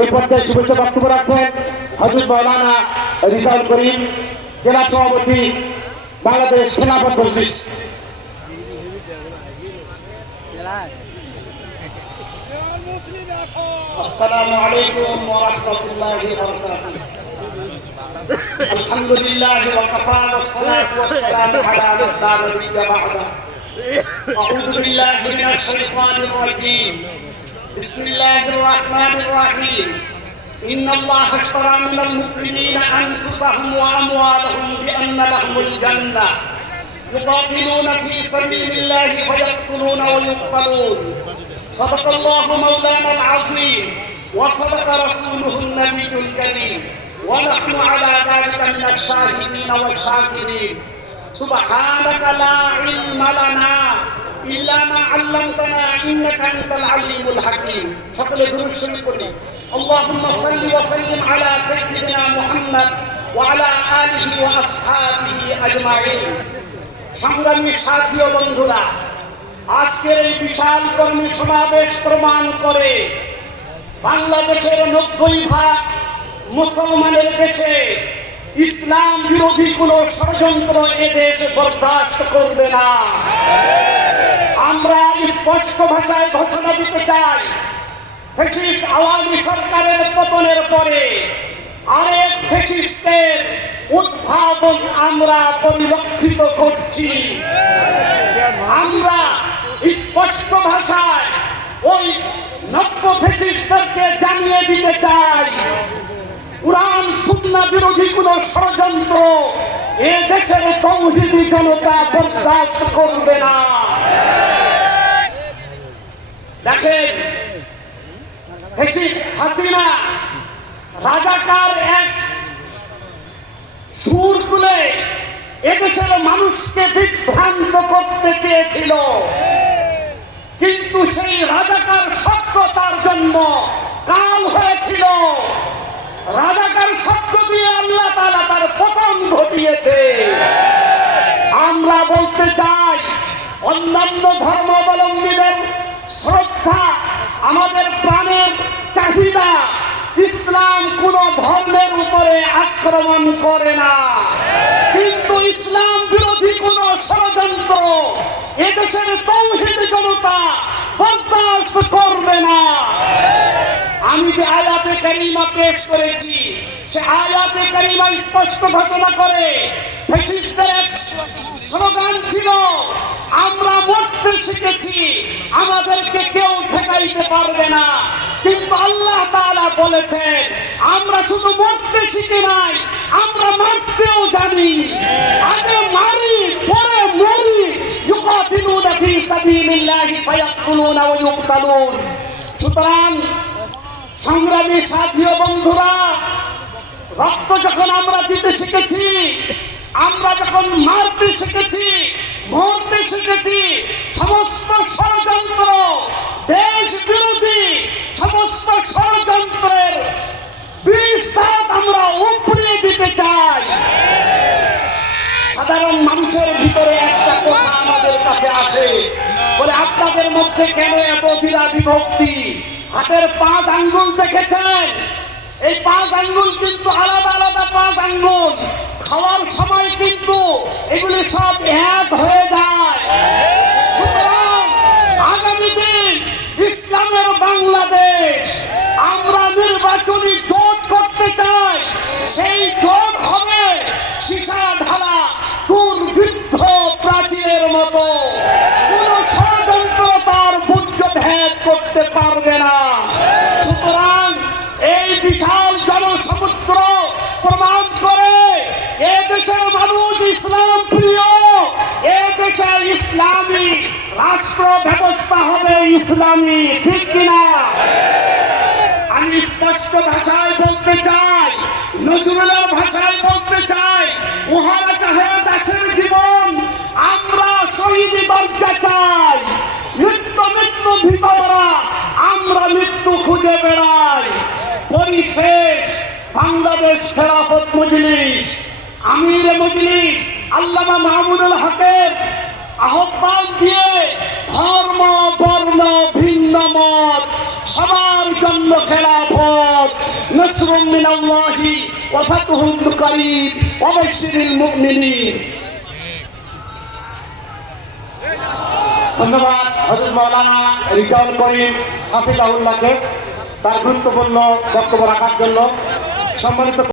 এই পর্যায়ে শুভেচ্ছা বক্তব্য রাখছেন হযরত মাওলানা রিজাউল করিম, জেলা সভাপতি, বাংলাদেশ খেলাফত মজলিস। আসসালামু আলাইকুম ওয়া রাহমাতুল্লাহি ওয়া বারাকাতুহু। আলহামদুলিল্লাহি ওয়া কাফা ওয়াস সালাতু ওয়াস সালামু আলা লা নাবিয়্যা বা'দা। আউযু বিল্লাহি মিনাশ শাইতানির রাজীম। বিসমিল্লাহির রাহমানির রাহিম। ইন্নাল্লাহা আশতারা মিনাল মুমিনিনা আনফুসাহুম ওয়া আমওয়ালাহুম বিআন্না লাহুমুল জান্নাহ يقاتلون في سبيل الله فيقتلون ويقتلون. صدق الله مولانا العظيم وصدق رسوله النبي الكريم ونحن على ذلك من الشاهدين والشاكرين. سبحانك لا علم لنا إلا ما علمتنا إنك أنت العليم الحكيم. فقل درود شريف قولي اللهم صل وسلم على سيدنا محمد وعلى آله وأصحابه أجمعين. সংগ্রামী সাথী ও বন্ধুরা, আজকের এই বিশাল কর্মী সমাবেশ প্রমাণ করে বাংলাদেশের 90% মুসলমানের দেশে ইসলাম বিরোধী কোন ষড়যন্ত্র এদেশ বরদাস্ত করবে না। আমরা স্পষ্ট ভাষায় ঘোষণা দিতে চাই, ফ্যাসিস্ট আওয়ামী সরকারের পতনের পরে আরেক ফ্যাসিস্টের উদ্ভাবন আমরা পরিলক্ষিত করছি। আমরা স্পষ্ট ভাষায় ওই নব্য ফ্যাসিস্টকে জানিয়ে দিতে চাই, কুরআন সুন্নাহ বিরোধী কোন ষড়যন্ত্র এ দেশের তৌহিদি জনতা বরদাস্ত করবে না। দেখেন, ফ্যাসিস্ট হাসিনা রাজাকার এক সুর তুলে এদেশের মানুষকে বিভ্রান্ত করতে চেয়েছিল, কিন্তু সেই রাজাকার শব্দ তার জন্ম কাল হয়েছিল। রাজাকার শব্দ দিয়ে আল্লাহ তাআলা তার পতন ঘটিয়েছে। আমরা বলতে চাই, অন্যান্য ধর্মাবলম্বীদের শ্রদ্ধা আমাদের প্রাণের চাহিদা। ইসলাম কোন ধর্মের উপরে আক্রমণ করে না, কিন্তু ইসলাম বিরোধী কোন ষড়যন্ত্র এদেশের তৌহিদি জনতা বরদাস্ত করবে না। আমি যে আয়াতে কারিমা পেশ করেছি, সে আয়াতে কারিমা স্পষ্ট ঘোষণা করে, ফ্যাসিস্টের এক স্লোগান ছিল, আমরা মরতে শিখেছি, আমাদেরকে কেউ ঠেকাইতে পারবে না। কিন্তু আল্লাহ তাআলা বলেছেন, আমরা শুধু মরতে শিখি নাই, আমরা মারতেও জানি। আগে মারি, পরে মরি। ইউকাতিলুনা ফি সাবিলিল্লাহি ফায়াকতুলুনা ওয়া ইউকতালুন। সুতরাং সংগ্রামী সাথী ও বন্ধুরা, রক্ত যখন আমরা দিতে শিখেছি, আমরা যখন মারতে শিখেছি, মরতে শিখেছি, সমস্ত ষড়যন্ত্র, দেশ বিরোধী সমস্ত ষড়যন্ত্রের বিস্তার আমরা উপড়িয়ে দিতে চাই। সাধারণ মানুষের ভিতরে একটা কথা আমাদের কাছে আছে, বলে আপনাদের মধ্যে কেন এত দ্বিধা বিভক্তি? হাতের 5 আঙ্গুল দেখেছেন? এই 5 আঙ্গুল কিন্তু আলাদা আলাদা 5 আঙ্গুল। খাওয়ার সময় কিন্তু এগুলি সব এক হয়ে যায়। সুতরাং আগামী দিন ইসলামের বাংলাদেশ আমরা নির্বাচনী জোট করতে চাই। সেই জোট হবে সীসা ঢালা দুর্বৃদ্ধ প্রাচীরের মতো, কোন ষড়যন্ত্র তার বুদ্ধ ভেদ করতে পারবে না। সুতরাং এই বিশাল জনসমুদ্র প্রমাণ করে এ দেশের মানুষ ইসলাম প্রিয়, এ দেশে ইসলামী রাষ্ট্র ব্যবস্থা হবে ইসলামী, ঠিক কিনা? আমি স্পষ্ট ভাষায় বলতে চাই, নজরুলের ভাষায় বলতে চাই, উহারা চাহে দাসের জীবন, আমরা শহীদি দরজা চাই। মৃত্যু মৃত্যু ভিতরা আমরা মৃত্যু খুঁজে বেড়াই। পরিশেষ বাংলাদেশ খেলাফত মজলিস, আমির মজলিস আল্লামা মাহমুদুল হকের আহ্বান দিয়ে ধর্ম বর্ণ ভিন্ন মত সবার জন্য খেলাফত, ونصر من الله وفتح قريب وبشر المؤمنين ধন্যবাদ হযরত মাওলানা রিজাউল করিম হাফিজাহুল্লাহকে তার গুরুত্বপূর্ণ বক্তব্য রাখার জন্য। সম্মানিত